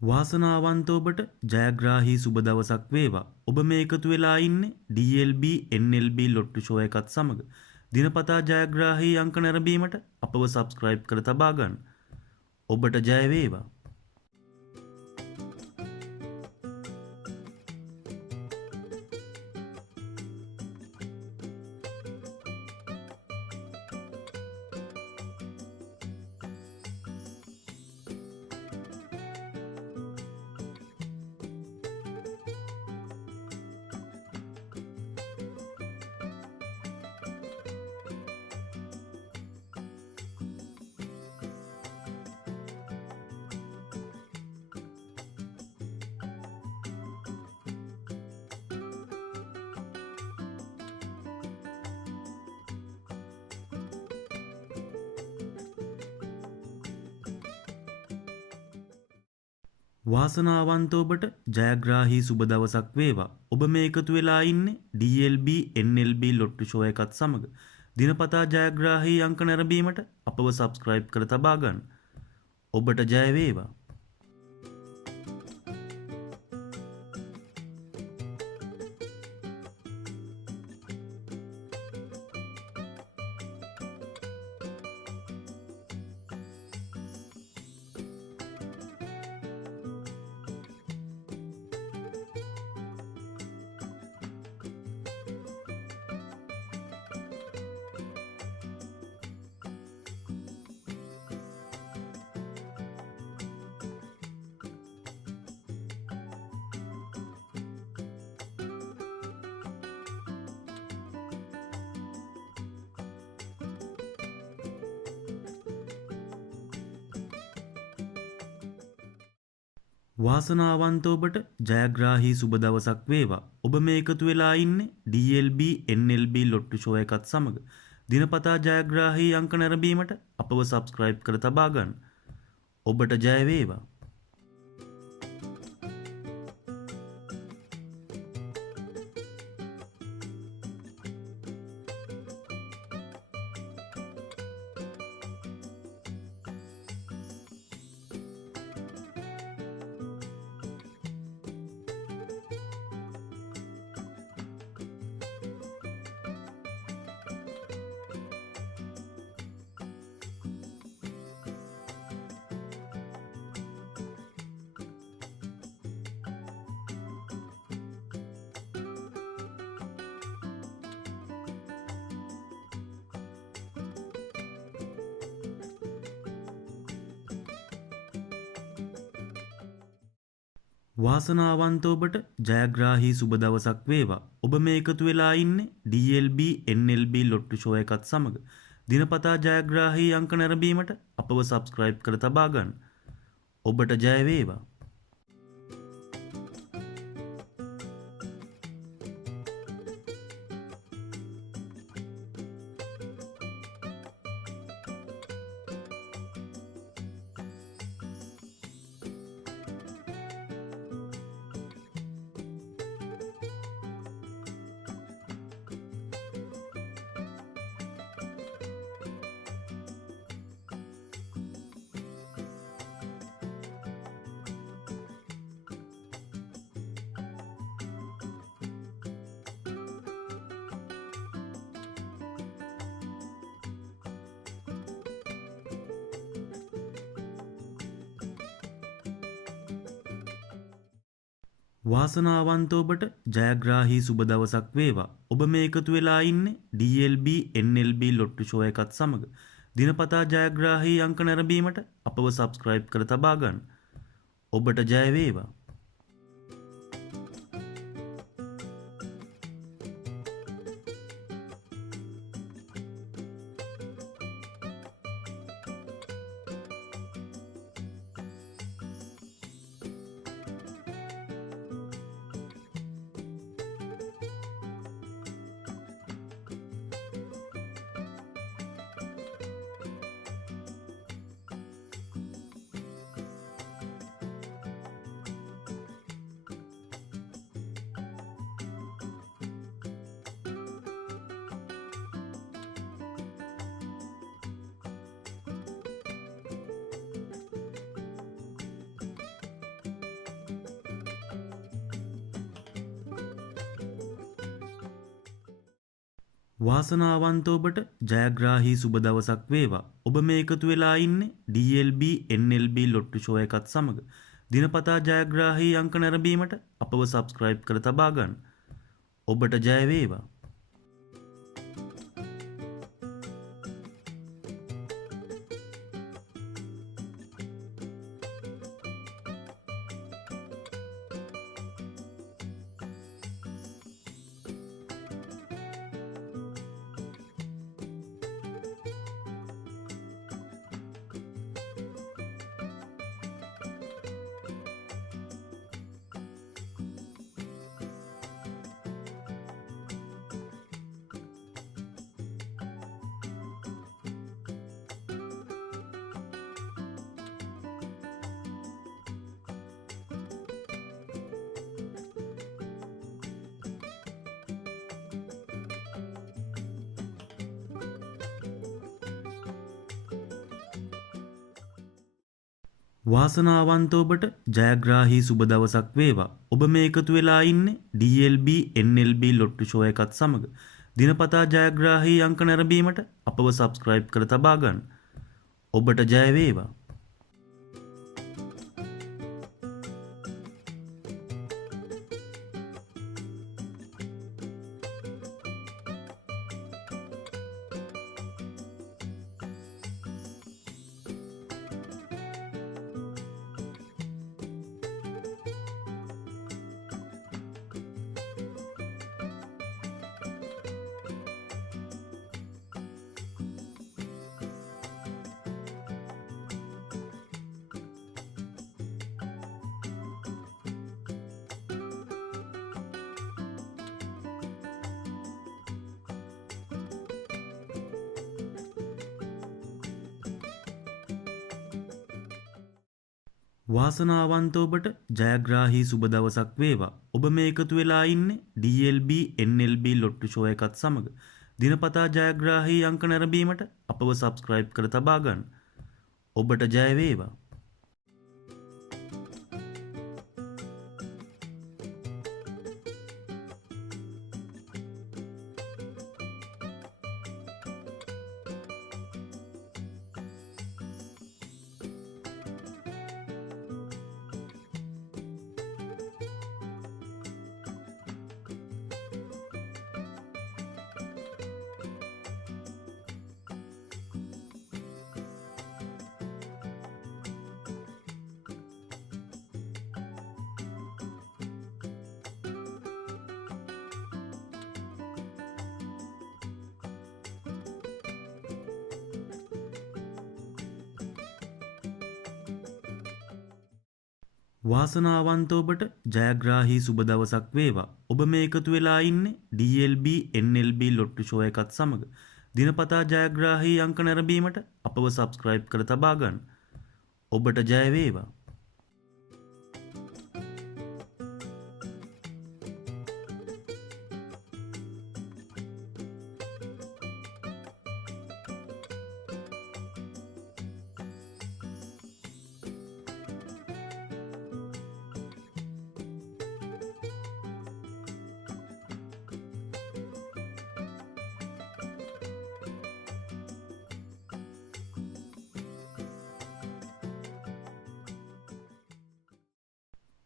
වාසනාවන්ත ඔබට ජයග්‍රාහී සුබ දවසක් වේවා. ඔබ මේ එකතු වෙලා ඉන්නේ DLB NLB ලොට්ටු ෂෝ එකත් සමග. දිනපතා ජයග්‍රාහී අංක නැරඹීමට අපව සබ්ස්ක්‍රයිබ් කර තබා ගන්න. ඔබට ජය වේවා. වාසනාවන්ත ඔබට ජයග්‍රාහී සුබ දවසක් වේවා. ඔබ මේ එකතු වෙලා ඉන්නේ DLB NLB ලොට්ටු ෂෝ එකත් සමග. දිනපතා ජයග්‍රාහී අංක නැරඹීමට අපව සබ්ස්ක්‍රයිබ් කර තබා ගන්න. ඔබට ජය වේවා. වාසනාවන්ත ඔබට ජයග්‍රාහී සුබ දවසක් වේවා. ඔබ මේ එකතු වෙලා ඉන්නේ DLB NLB ලොට්ටු ෂෝ එකත් සමග. දිනපතා ජයග්‍රාහී අංක නැරඹීමට අපව සබ්ස්ක්‍රයිබ් කර තබා ගන්න. ඔබට ජය වේවා. වාසනාවන්ත ඔබට ජයග්‍රාහී සුබ දවසක් වේවා. ඔබ මේ එකතු වෙලා ඉන්නේ DLB NLB ලොට්ටු ෂෝ එකත් සමග. දිනපතා ජයග්‍රාහී අංක නැරඹීමට අපව සබ්ස්ක්‍රයිබ් කර තබා ගන්න. ඔබට ජය වේවා. වාසනාවන්ත ඔබට ජයග්‍රාහී සුබ දවසක් වේවා. ඔබ මේ එකතු වෙලා ඉන්නේ DLB NLB ලොට්ටු ෂෝ එකත් සමග. දිනපතා ජයග්‍රාහී අංක නැරඹීමට අපව සබ්ස්ක්‍රයිබ් කර තබා ගන්න. ඔබට ජය වේවා. වාසනාවන්ත ඔබට ජයග්‍රාහී සුබ දවසක් වේවා. ඔබ මේ එකතු වෙලා ඉන්නේ DLB NLB ලොට්ටු ෂෝ එකත් සමග. දිනපතා ජයග්‍රාහී අංක නැරඹීමට අපව සබ්ස්ක්‍රයිබ් කර තබා ගන්න. ඔබට ජය වේවා. වාසනාවන්ත ඔබට ජයග්‍රාහී සුබ දවසක් වේවා. ඔබ මේ එකතු වෙලා ඉන්නේ DLB NLB ලොට්ටු ෂෝ එකත් සමග. දිනපතා ජයග්‍රාහී අංක නැරඹීමට අපව සබ්ස්ක්‍රයිබ් කර තබා ගන්න. ඔබට ජය වේවා. වාසනාවන්ත ඔබට ජයග්‍රාහී සුබ දවසක් වේවා. ඔබ මේ එකතු වෙලා ඉන්නේ DLB NLB ලොට්ටු ෂෝ එකත් සමග. දිනපතා ජයග්‍රාහී අංක නැරඹීමට අපව සබ්ස්ක්‍රයිබ් කර තබා ගන්න. ඔබට ජය වේවා. වාසනාවන්ත ඔබට ජයග්‍රාහී සුබ දවසක් වේවා. ඔබ මේ එකතු වෙලා ඉන්නේ DLB NLB ලොට්ටු ෂෝ එකත් සමග. දිනපතා ජයග්‍රාහී අංක නැරඹීමට අපව සබ්ස්ක්‍රයිබ් කර තබා ගන්න. ඔබට ජය වේවා.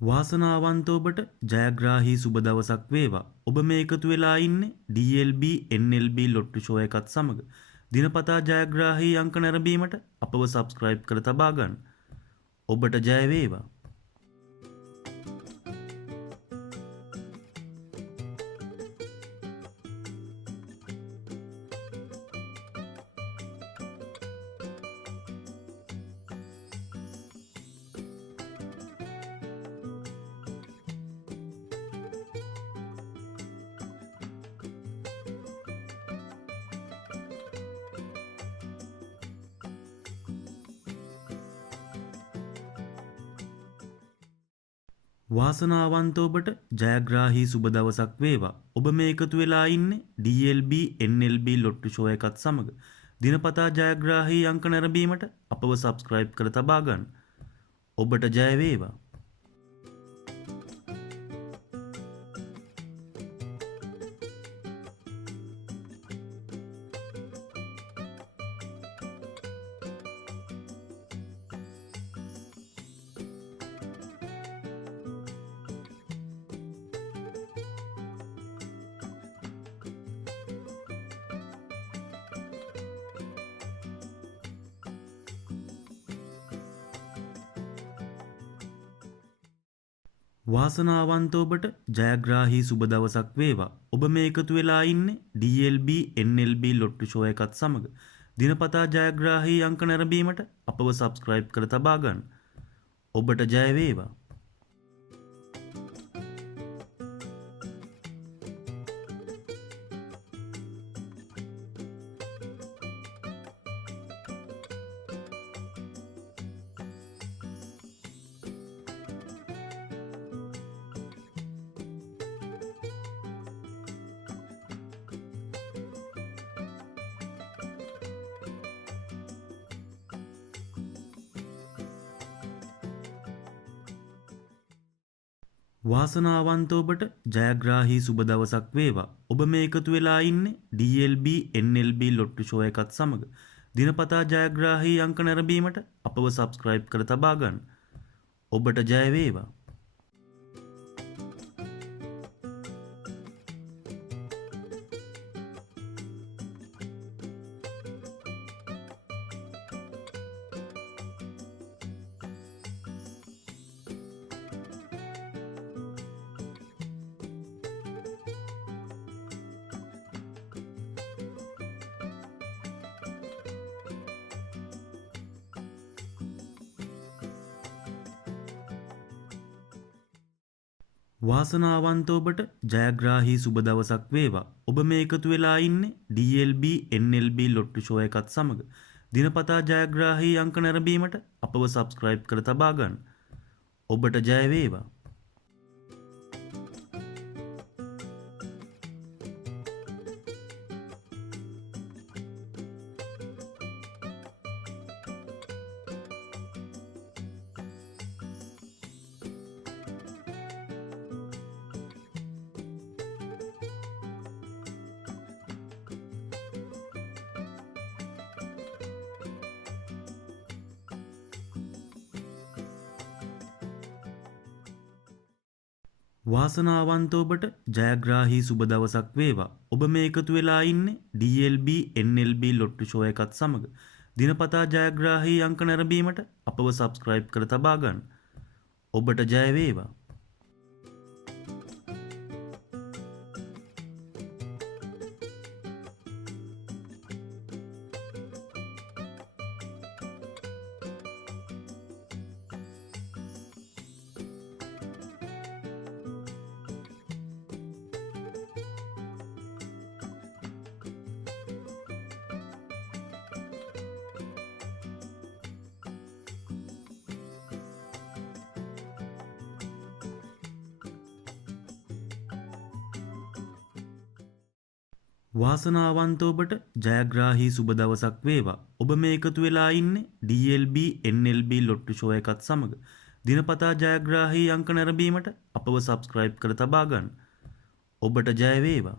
වාසනාවන්ත ඔබට ජයග්‍රාහී සුබ දවසක් වේවා. ඔබ මේ එකතු වෙලා ඉන්නේ DLB NLB ලොට්ටු ෂෝ එකත් සමග. දිනපතා ජයග්‍රාහී අංක නැරඹීමට අපව සබ්ස්ක්‍රයිබ් කර තබා ගන්න. ඔබට ජය වේවා. වාසනාවන්ත ඔබට ජයග්‍රාහී සුබ දවසක් වේවා. ඔබ මේ එකතු වෙලා ඉන්නේ DLB NLB ලොට්ටු ෂෝ එකත් සමග. දිනපතා ජයග්‍රාහී අංක නැරඹීමට අපව සබ්ස්ක්‍රයිබ් කර තබා ගන්න. ඔබට ජය වේවා. වාසනාවන්ත ඔබට ජයග්‍රාහී සුබ දවසක් වේවා. ඔබ මේ එකතු වෙලා ඉන්නේ DLB NLB ලොට්ටු ෂෝ එකත් සමග. දිනපතා ජයග්‍රාහී අංක නැරඹීමට අපව සබ්ස්ක්‍රයිබ් කර තබා ගන්න. ඔබට ජය වේවා. වාසනාවන්ත ඔබට ජයග්‍රාහී සුබ දවසක් වේවා. ඔබ මේ එකතු වෙලා ඉන්නේ DLB NLB ලොට්ටු ෂෝ එකත් සමග. දිනපතා ජයග්‍රාහී අංක නැරඹීමට අපව සබ්ස්ක්‍රයිබ් කර තබා ගන්න. ඔබට ජය වේවා. වාසනාවන්ත ඔබට ජයග්‍රාහී සුබ දවසක් වේවා. ඔබ මේ එකතු වෙලා ඉන්නේ DLB NLB ලොට්ටු ෂෝ එකත් සමග. දිනපතා ජයග්‍රාහී අංක නැරඹීමට අපව සබ්ස්ක්‍රයිබ් කර තබා ගන්න. ඔබට ජය වේවා. වාසනාවන්ත ඔබට ජයග්‍රාහී සුබ දවසක් වේවා. ඔබ මේ එකතු වෙලා ඉන්නේ DLB NLB ලොට්ටු ෂෝ එකත් සමග. දිනපතා ජයග්‍රාහී අංක නැරඹීමට අපව සබ්ස්ක්‍රයිබ් කර තබා ගන්න. ඔබට ජය වේවා. වාසනාවන්ත ඔබට ජයග්‍රාහී සුබ දවසක් වේවා. ඔබ මේ එකතු වෙලා ඉන්නේ DLB NLB ලොට්ටු ෂෝ එකත් සමග. දිනපතා ජයග්‍රාහී අංක නැරඹීමට අපව සබ්ස්ක්‍රයිබ් කර තබා ගන්න. ඔබට ජය වේවා.